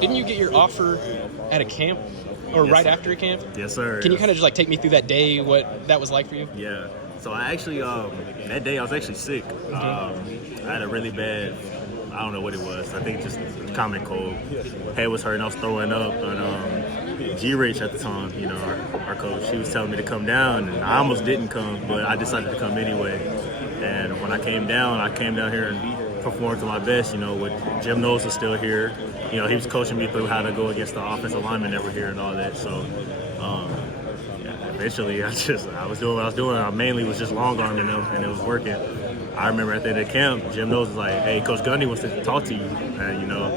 didn't you get your offer at a camp or Yes, right sir. after a camp? Yes, sir. Can you kind of just like take me through that day, what that was like for you? Yeah. So I actually, that day I was actually sick. I had a really bad, I don't know what it was. I think just common cold. Head was hurting. I was throwing up. And G-Rich at the time, you know, our coach, he was telling me to come down, and I almost didn't come, but I decided to come anyway. And when I came down here and performed to my best. You know, with Jim Knowles was still here. You know, he was coaching me through how to go against the offensive linemen that were here and all that. So. Eventually, I was doing what I was doing. I mainly was just long arming them, and it was working. I remember at the end of camp, Jim Knowles was like, "Hey, Coach Gundy wants to talk to you." And you know,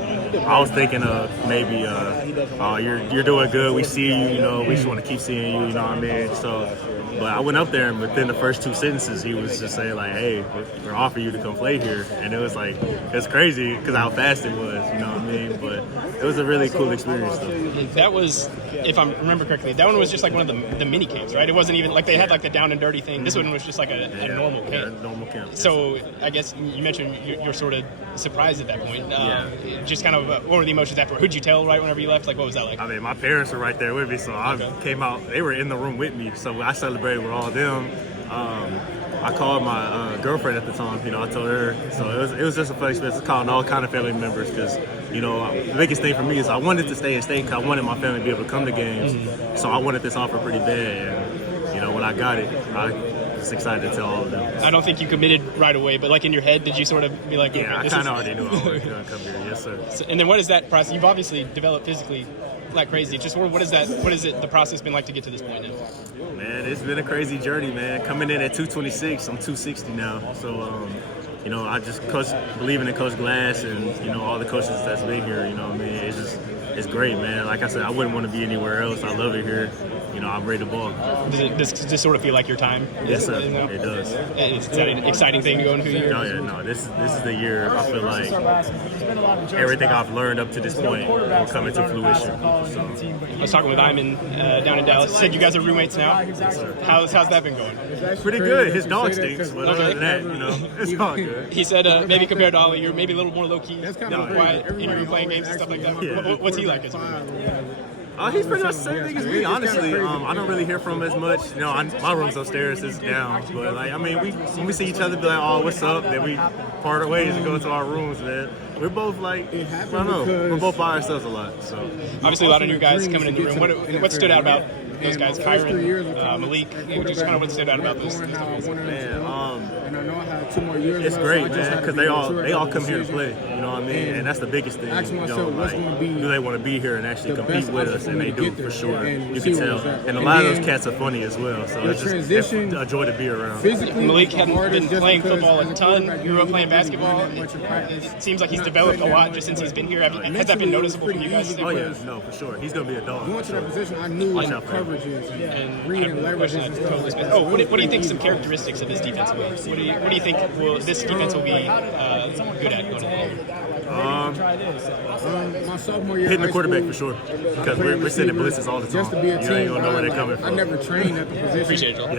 I was thinking maybe, "Oh, you're doing good. We see you. You know, we just want to keep seeing you." You know what I mean? So, but I went up there, and within the first 2 sentences, he was just saying like, "Hey, we're offering you to come play here," and it was like, it's crazy because how fast it was. You know what I mean? But it was a really cool experience, though. That was, if I remember correctly, that one was just like one of the mini camps, right? It wasn't even like they had like the down and dirty thing. This one was just like a normal camp. Yeah, normal camp. So I guess you mentioned you're sort of surprised at that point. Just kind of what were the emotions after? Who'd you tell right whenever you left? Like what was that like? I mean, my parents were right there with me, so I came out. They were in the room with me, so I celebrated with all of them. I called my girlfriend at the time. You know, I told her. So it was just a fun experience. Calling all kind of family members because, you know, the biggest thing for me is I wanted to stay in state because I wanted my family to be able to come to games. Mm-hmm. So I wanted this offer pretty bad. And, you know, when I got it, I was excited to tell all of them. I don't think you committed right away, but like in your head, did you sort of be like, yeah, okay, I kind of already knew I was going to come here. Yes, sir. So, and then what is that process? You've obviously developed physically like crazy. Just what is the process been like to get to this point now? Man, it's been a crazy journey, man. Coming in at 226, I'm 260 now. So, you know, I just believing in Coach Glass and, you know, all the coaches that's been here, you know what I mean? It's great, man. Like I said, I wouldn't want to be anywhere else. I love it here. You know, I'm ready to ball. Does it sort of feel like your time? Yes, sir. It does. Is that an exciting thing to go into a year? Oh, yeah, no. This is the year I feel like everything I've learned up to this point will come into fruition. So. I was talking with Iman down in Dallas. He said you guys are roommates now. Yes, sir. How's that been going? Pretty good. His dog stinks, but other than that, you know, it's all good. He said maybe compared to Ollie, you're maybe a little more low-key, quiet in your room playing games and stuff like that. Yeah. What's he like as a roommate? He's pretty much the same thing as me, honestly. I don't really hear from him as much. You know, my room's upstairs, it's down. But, like, I mean, when we see each other, be like, oh, what's up? Then we part our ways and go to our rooms, man. We're both, like, I don't know. We're both by ourselves a lot. So obviously, a lot of new guys coming in the room. What stood out about those guys, Kyron, Malik? Just kind of what stood out about those guys? It's great, man, because they all come here to play. You know what I mean? And that's the biggest thing. You know, like, do they want to be here and actually compete with us? And they do, for sure. You can tell. And a lot of those cats are funny as well. So it's a joy to be around. Malik hadn't been playing football a ton. Grew up playing basketball. It seems like he's developed a lot just since he's been here. Has that been noticeable for you guys? Oh, yeah. No, for sure. He's going to be a dog. Going to that position, I knew coverages and reading leverages and stuff. Oh, what do you think some characteristics of this defense will be? What do you think this defense will be good at going forward? My sophomore year, hitting the quarterback for sure, because we're sending blitzes all the time. Just to be a team, you ain't gonna know where they're coming from. I never trained at the position. Appreciate it, Joel.